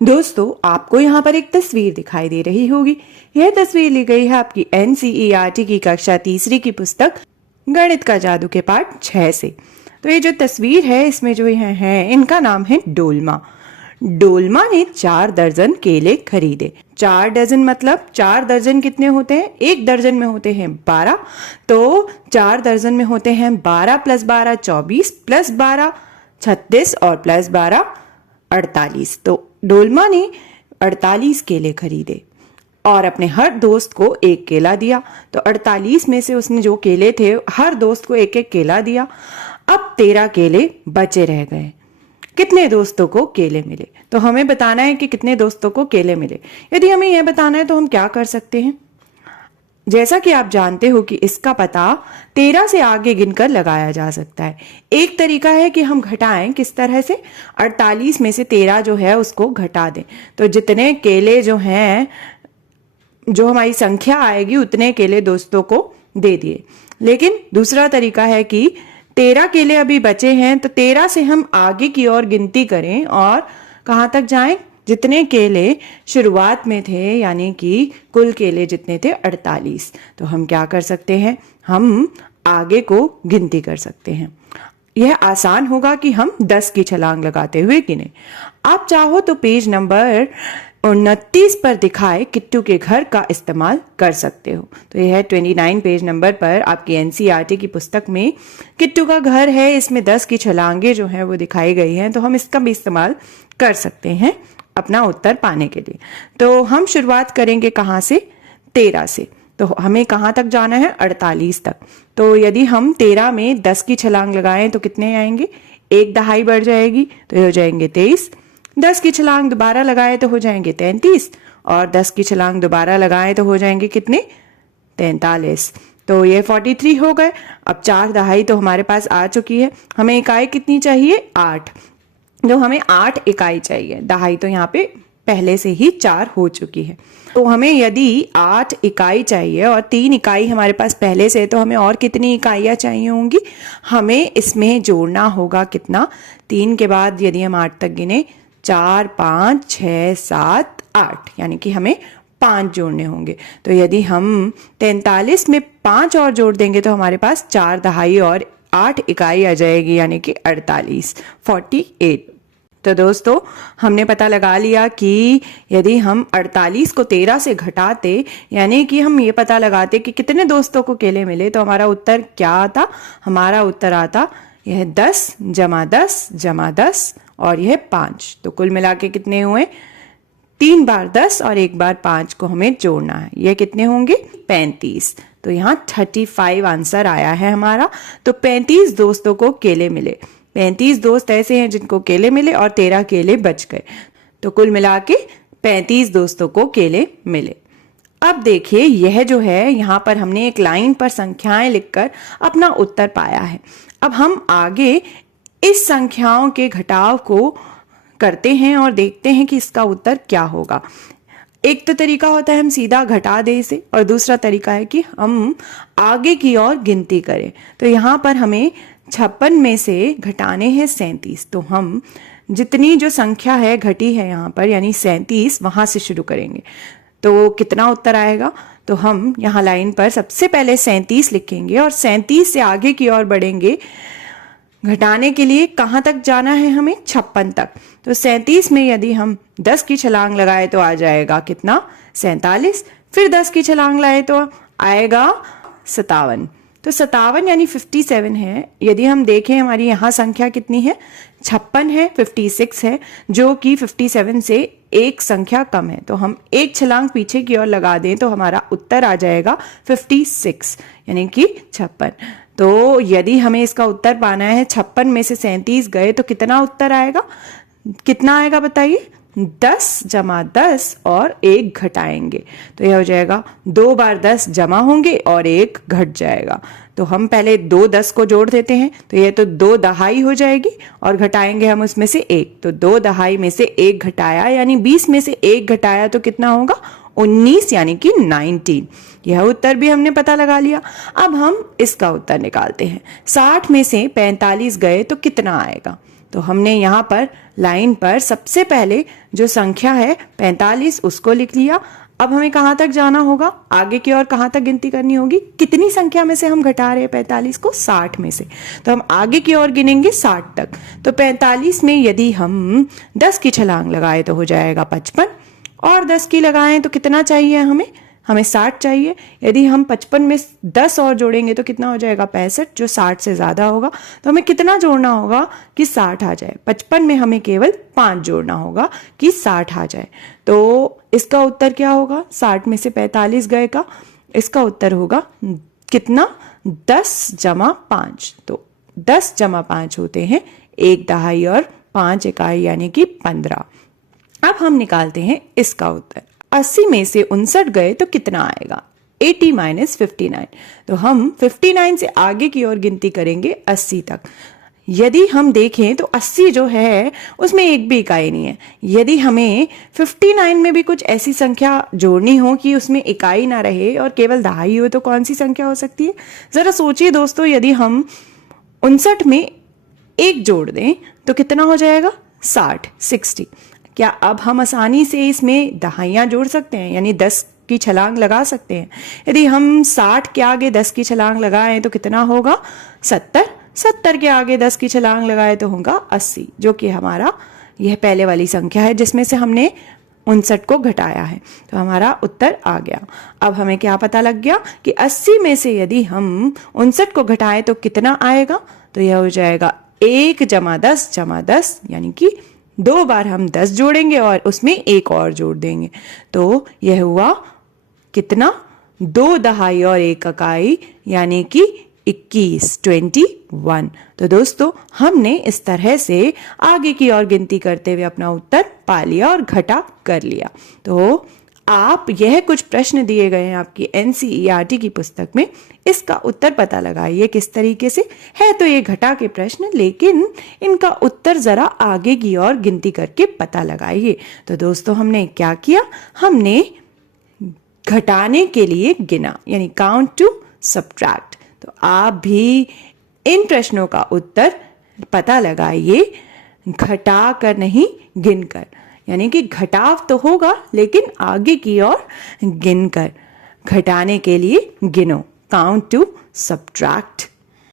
दोस्तों, आपको यहाँ पर एक तस्वीर दिखाई दे रही होगी। यह तस्वीर ली गई है आपकी एनसीईआरटी की कक्षा तीसरी की पुस्तक गणित का जादू के पाठ 6 से। तो ये जो तस्वीर है इसमें जो है इनका नाम है डोलमा। डोलमा ने 4 दर्जन केले खरीदे। 4 दर्जन मतलब 4 दर्जन कितने होते हैं? 1 दर्जन में होते हैं 12, तो 4 दर्जन में होते हैं 12 + 12 24 + 12 36 और + 12 48। तो डोलमा ने 48 केले खरीदे और अपने हर दोस्त को एक केला दिया। तो 48 में से उसने जो केले थे हर दोस्त को एक एक केला दिया। अब 13 केले बचे रह गए। कितने दोस्तों को केले मिले? तो हमें बताना है कि कितने दोस्तों को केले मिले। यदि हमें यह बताना है तो हम क्या कर सकते हैं? जैसा कि आप जानते हो कि इसका पता 13 से आगे गिनकर लगाया जा सकता है। एक तरीका है कि हम घटाएं। किस तरह से? 48 में से 13 जो है उसको घटा दें, तो जितने केले जो हैं, जो हमारी संख्या आएगी उतने केले दोस्तों को दे दिए। लेकिन दूसरा तरीका है कि 13 केले अभी बचे हैं, तो 13 से हम आगे की ओर गिनती करें और कहाँ तक जाएं? जितने केले शुरुआत में थे, यानी कि कुल केले जितने थे 48। तो हम क्या कर सकते हैं? हम आगे को गिनती कर सकते हैं। यह आसान होगा कि हम 10 की छलांग लगाते हुए गिने। आप चाहो तो पेज नंबर 29 पर दिखाए किट्टू के घर का इस्तेमाल कर सकते हो। तो यह 29 पेज नंबर पर आपकी एनसीईआरटी की पुस्तक में किट्टू का घर है। इसमें 10 की छलांगे जो हैं वो दिखाई गई हैं, तो हम इसका भी इस्तेमाल कर सकते हैं अपना उत्तर पाने के लिए। तो हम शुरुआत करेंगे कहाँ से? 13 से। तो हमें कहाँ तक जाना है? 48 तक। तो यदि हम 13 में 10 की छलांग लगाएं तो कितने आएंगे? एक दहाई बढ़ जाएगी, तो ये हो जाएंगे 23। 10 की छलांग दोबारा लगाए तो हो जाएंगे 33, और 10 की छलांग दोबारा लगाए तो हो जाएंगे कितने? 43। तो ये 43 हो गए। अब 4 दहाई तो हमारे पास आ चुकी है। हमें इकाई कितनी चाहिए? 8। तो हमें 8 इकाई चाहिए। दहाई तो यहाँ पे पहले से ही 4 हो चुकी है। तो हमें यदि 8 इकाई चाहिए और 3 इकाई हमारे पास पहले से, तो हमें और कितनी इकाइयाँ चाहिए होंगी? हमें इसमें जोड़ना होगा कितना? 3 के बाद यदि हम 8 तक गिने, 4 5 6 7 8, यानी कि हमें 5 जोड़ने होंगे। तो यदि हम 43 में 5 और जोड़ देंगे तो हमारे पास 4 दहाई और 8 इकाई आ जाएगी, यानी कि 48, 48। तो दोस्तों, हमने पता लगा लिया कि यदि हम 48 को 13 से घटाते, यानी कि हम ये पता लगाते कि कितने दोस्तों को केले मिले, तो हमारा उत्तर क्या आता? हमारा उत्तर आता यह 10 + 10 + 10 और यह 5। तो कुल मिला के कितने हुए? 3 बार 10 और 1 बार 5 को हमें जोड़ना है। ये कितने होंगे? 35। तो यहाँ 35 आंसर आया है हमारा। तो 35 दोस्तों को केले मिले। 35 दोस्त ऐसे हैं जिनको केले मिले और 13 केले बच गए। तो कुल मिला के 35 दोस्तों को केले मिले। अब देखिए, यह जो है यहाँ पर हमने एक लाइन पर संख्याएं लिखकर अपना उत्तर पाया है। अब हम आगे इस संख्याओं के घटाव को करते हैं और देखते हैं कि इसका उत्तर क्या होगा। एक तो तरीका होता है हम सीधा घटा दें इसे, और दूसरा तरीका है कि हम आगे की ओर गिनती करें। तो यहाँ पर हमें 56 में से घटाने हैं 37। तो हम जितनी जो संख्या है घटी है यहाँ पर, यानी 37, वहां से शुरू करेंगे। तो कितना उत्तर आएगा? तो हम यहाँ लाइन पर सबसे पहले 37 लिखेंगे और 37 से आगे की ओर बढ़ेंगे। घटाने के लिए कहाँ तक जाना है हमें? 56 तक। तो 37 में यदि हम 10 की छलांग लगाए तो आ जाएगा कितना? 47। फिर 10 की छलांग लाए तो आएगा 57। तो 57 यानी 57 है। यदि हम देखें हमारी यहाँ संख्या कितनी है? 56 है, 56 है, जो कि 57 से एक संख्या कम है। तो हम एक छलांग पीछे की ओर लगा दें तो हमारा उत्तर आ जाएगा 56, यानी कि 56। तो यदि हमें इसका उत्तर पाना है, 56 में से 37 गए तो कितना उत्तर आएगा? कितना आएगा बताइए? 10 + 10 और 1 घटाएंगे, तो यह हो जाएगा 2 बार 10 जमा होंगे और 1 घट जाएगा। तो हम पहले 2 10 को जोड़ देते हैं, तो यह तो 2 दहाई हो जाएगी और घटाएंगे हम उसमें से 1। तो 2 दहाई में से 1 घटाया, यानी 20 में से 1 घटाया तो कितना होगा? 19, यानी कि 19। यह उत्तर भी हमने पता लगा लिया। अब हम इसका उत्तर निकालते हैं। 60 में से 45 गए तो कितना आएगा? तो हमने यहाँ पर लाइन पर सबसे पहले जो संख्या है 45 उसको लिख लिया। अब हमें कहाँ तक जाना होगा, आगे की ओर कहाँ तक गिनती करनी होगी, कितनी संख्या में से हम घटा रहे हैं 45 को, 60 में से, तो हम आगे की ओर गिनेंगे 60 तक। तो 45 में यदि हम 10 की छलांग लगाए तो हो जाएगा 55, और 10 की लगाएं तो कितना चाहिए हमें 60 चाहिए। यदि हम 55 में 10 और जोड़ेंगे तो कितना हो जाएगा 65, जो 60 से ज़्यादा होगा। तो हमें कितना जोड़ना होगा कि 60 आ जाए। 55 में हमें केवल 5 जोड़ना होगा कि 60 आ जाए। तो इसका उत्तर क्या होगा, 60 में से 45 गए का, इसका उत्तर होगा कितना, 10 जमा 5। तो 10 जमा 5 होते हैं 1 दहाई और 5 इकाई यानी कि 15। अब हम निकालते हैं इसका उत्तर। 80 में से 59 गए तो कितना आएगा, 80 माइनस 59। तो हम 59 से आगे की ओर गिनती करेंगे 80 तक। यदि हम देखें तो 80 जो है उसमें एक भी इकाई नहीं है। यदि हमें 59 में भी कुछ ऐसी संख्या जोड़नी हो कि उसमें इकाई ना रहे और केवल दहाई हो, तो कौन सी संख्या हो सकती है, जरा सोचिए दोस्तों। यदि हम 59 में एक जोड़ दें तो कितना हो जाएगा, 60। क्या अब हम आसानी से इसमें दहाइयाँ जोड़ सकते हैं, यानी 10 की छलांग लगा सकते हैं। यदि हम 60 के आगे 10 की छलांग लगाएं तो कितना होगा, 70 के आगे 10 की छलांग लगाए तो होगा 80, जो कि हमारा यह पहले वाली संख्या है जिसमें से हमने 59 को घटाया है। तो हमारा उत्तर आ गया। अब हमें क्या पता लग गया कि 80 में से यदि हम 59 को घटाएं तो कितना आएगा, तो यह हो जाएगा 1 जमा 10 यानी कि 2 बार हम 10 जोड़ेंगे और उसमें एक और जोड़ देंगे। तो यह हुआ कितना, 2 दहाई और 1 इकाई यानी कि 21। तो दोस्तों हमने इस तरह से आगे की ओर गिनती करते हुए अपना उत्तर पा लिया और घटा कर लिया। तो आप यह कुछ प्रश्न दिए गए हैं आपकी NCERT की पुस्तक में, इसका उत्तर पता लगाइए किस तरीके से है। तो ये घटा के प्रश्न, लेकिन इनका उत्तर जरा आगे की ओर गिनती करके पता लगाइए। तो दोस्तों हमने क्या किया, हमने घटाने के लिए गिना, यानी काउंट टू सब्ट्रैक्ट। तो आप भी इन प्रश्नों का उत्तर पता लगाइए, घटा कर नहीं गिनकर, यानी कि घटाव तो होगा लेकिन आगे की ओर गिनकर। घटाने के लिए गिनो, काउंट टू सब्ट्रैक्ट।